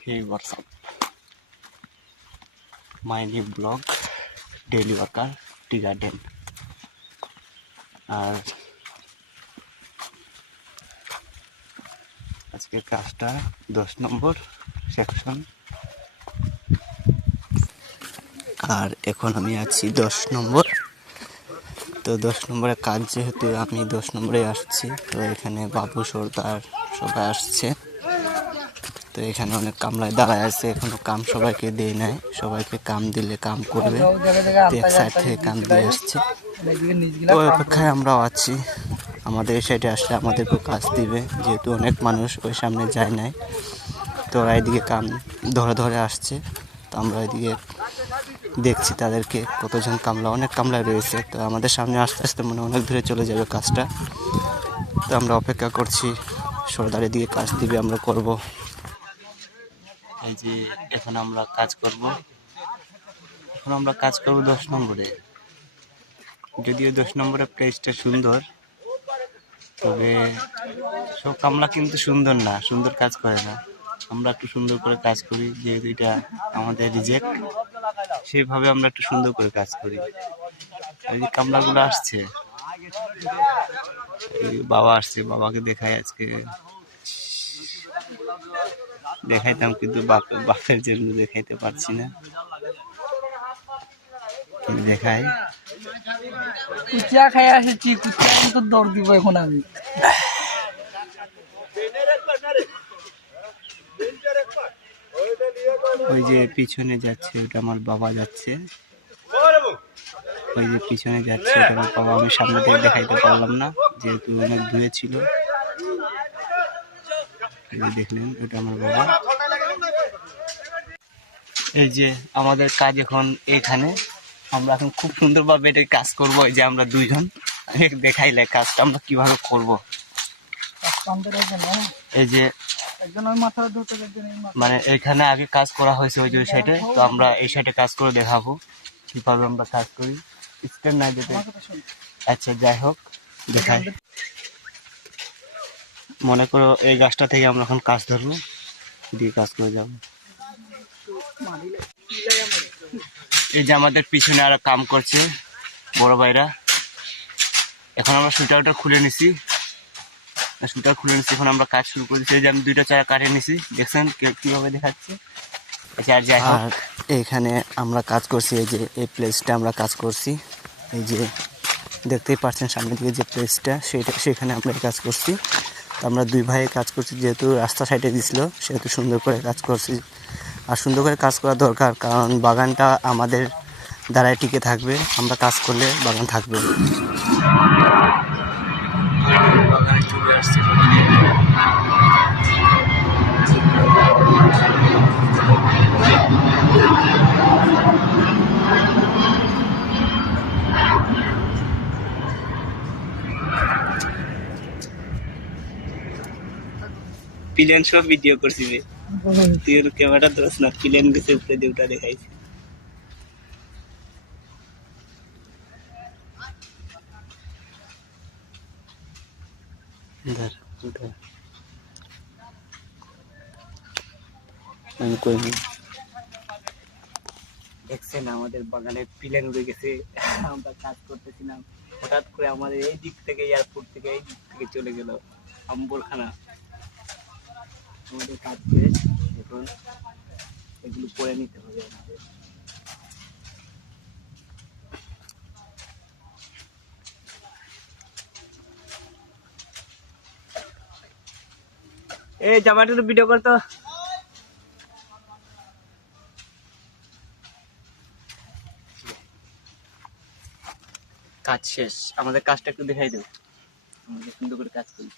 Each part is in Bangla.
Hey, what's up? My new blog, Daily Worker, Tea Garden. আর আজকের কাজটা দশ নম্বর সেকশন আর এখন আমি আছি দশ নম্বর তো দশ নম্বরের কাজ যেহেতু আমি দশ নম্বরে আসছি তো এখানে বাবু সর্দার সবাই আসছে তো এখানে অনেক কামলায় দাঁড়ায় আছে, এখনও কাম সবাইকে দেয় নাই। সবাইকে কাম দিলে কাম করবে। এক সাইড থেকে কাম দিয়ে আসছে। তো অপেক্ষায় আমরাও আছি। আমাদের এই সাইডে আসলে আমাদেরকেও কাজ দিবে, যেহেতু অনেক মানুষ ওই সামনে যায় নাই। তো ওরা এদিকে কাম ধরে ধরে আসছে। তো আমরা এদিকে দেখছি তাদেরকে কতজন কামলা, অনেক কামলা রয়েছে। তো আমাদের সামনে আস্তে আস্তে মনে অনেক দূরে চলে যাবে কাজটা। তো আমরা অপেক্ষা করছি সর্দারের দিকে কাজ দিবে, আমরা করব। এই যে এখন আমরা কাজ করব। এখন আমরা কাজ করব দশ নম্বরে। যদিও দশ নম্বরের প্লেসটা সুন্দর, তবে সব কামলা কিন্তু সুন্দর না, সুন্দর কাজ করে না। আমরা একটু সুন্দর করে কাজ করি, যেহেতু এটা আমাদের রিজেক্ট সেইভাবে আমরা একটু সুন্দর করে কাজ করি। এই যে কামলাগুলো আসছে বাবা আসছে, বাবাকে দেখায় আজকে। দেখাইতাম কিন্তু বাপ বাপের জন্য দেখাইতে পারছি না। দেখাই? কুচিয়া খাই এসেছি কুচিয়া তো দৌড় দিব এখন আমি। ওই যে পিছনে যাচ্ছে ওটা আমার বাবা যাচ্ছে। ওই যে পিছনে যাচ্ছে ওটা আমার বাবা আমি সামনে থেকে দেখাইতে পারলাম না যেহেতু অনেক দূরে ছিল। দেখলেন ওটা আমার বাবা। এই যে আমাদের কাজ এখন এখানে। আমরা এখন খুব সুন্দরভাবে এটা কাজ করব এই যে আমরা দুইজন। দেখাইলে কাজটা আমরা কীভাবে করব? এই যে মানে এখানে আগে কাজ করা হয়েছে ওই যে সাইডে তো আমরা এই সাইডে কাজ করে দেখাবো কীভাবে আমরা কাজ করি। স্টেপ নাই যেতে। আচ্ছা যাই হোক দেখাই। মনে করো এই গাছটা থেকে আমরা এখন কাজ ধরবো, দিয়ে কাজ করে যাব। এই যে আমাদের পিছনে আর কাম করছে বড় ভাইরা। এখন আমরা সুইটারটা খুলে নিছি। সুইটার খুলে নিছি, এখন আমরা কাজ শুরু করেছি। এই যে আমি দুইটা চারা কাটিয়ে নিছি, দেখছেন কীভাবে দেখাচ্ছে? আর যাই হোক এখানে আমরা কাজ করছি, এই যে এই প্লেসটা আমরা কাজ করছি। এই যে দেখতেই পাচ্ছেন সামনের দিকে যে প্লেসটা সেটা সেখানে আমরা কাজ করছি। আমরা দুই ভাই কাজ করছি, যেহেতু রাস্তা সাইডে দিছিল, সেহেতু সুন্দর করে কাজ করছি। আর সুন্দর করে কাজ করা দরকার, কারণ বাগানটা আমাদের দ্বারাই টিকে থাকবে। আমরা কাজ করলে বাগান থাকবে। চলে প্লেন সব ভিডিও করছি রে তুই ওর ক্যামেরা ধরস না প্লেন গেছে উপরে দিয়ে ওটা দেখাইছি। আমি দেখছেন আমাদের বাগানে প্লেন উড়ে গেছে। আমরা কাজ করতেছিলাম। হঠাৎ করে আমাদের এই দিক থেকে এয়ারপোর্ট থেকে এই দিক থেকে চলে গেল। আম্বরখানা। আমাদের কাজ শেষ এখন এগুলো করে নিতে হবে আমাদের এই জামাটা তো ভিডিও করতো। কাজ শেষ আমাদের কাজটা একটু দেখাই দেবো। আমাদের সুন্দর করে কাজ করি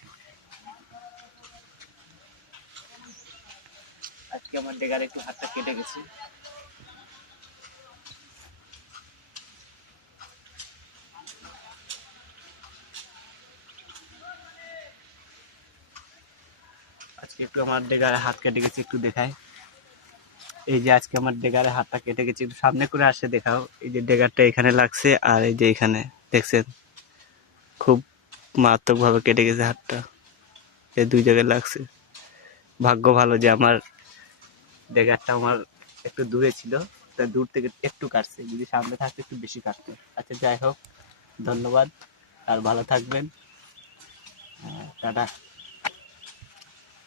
আজকে আমার ডেগার একটু হাতটা কেটে গেছে। আজকে একটু আমার ডেগারে হাত কেটে গেছে, একটু দেখায় এই যে আজকে আমার ডেগারে হাতটা কেটে গেছে, একটু সামনে করে আসে, দেখাও। এই যে ডেগারটা এখানে লাগছে আর এই যে এখানে, দেখছেন? খুব মারাত্মকভাবে কেটে গেছে হাতটা। এই দুই জায়গায় লাগছে। ভাগ্য ভালো যে আমার ড্যাগারটা আমার একটু দূরে ছিল, তা দূর থেকে একটু কাটছে। যদি সামনে থাকতো একটু বেশি কাটতো। আচ্ছা যাই হোক, ধন্যবাদ। আর ভালো থাকবেন। টাটা।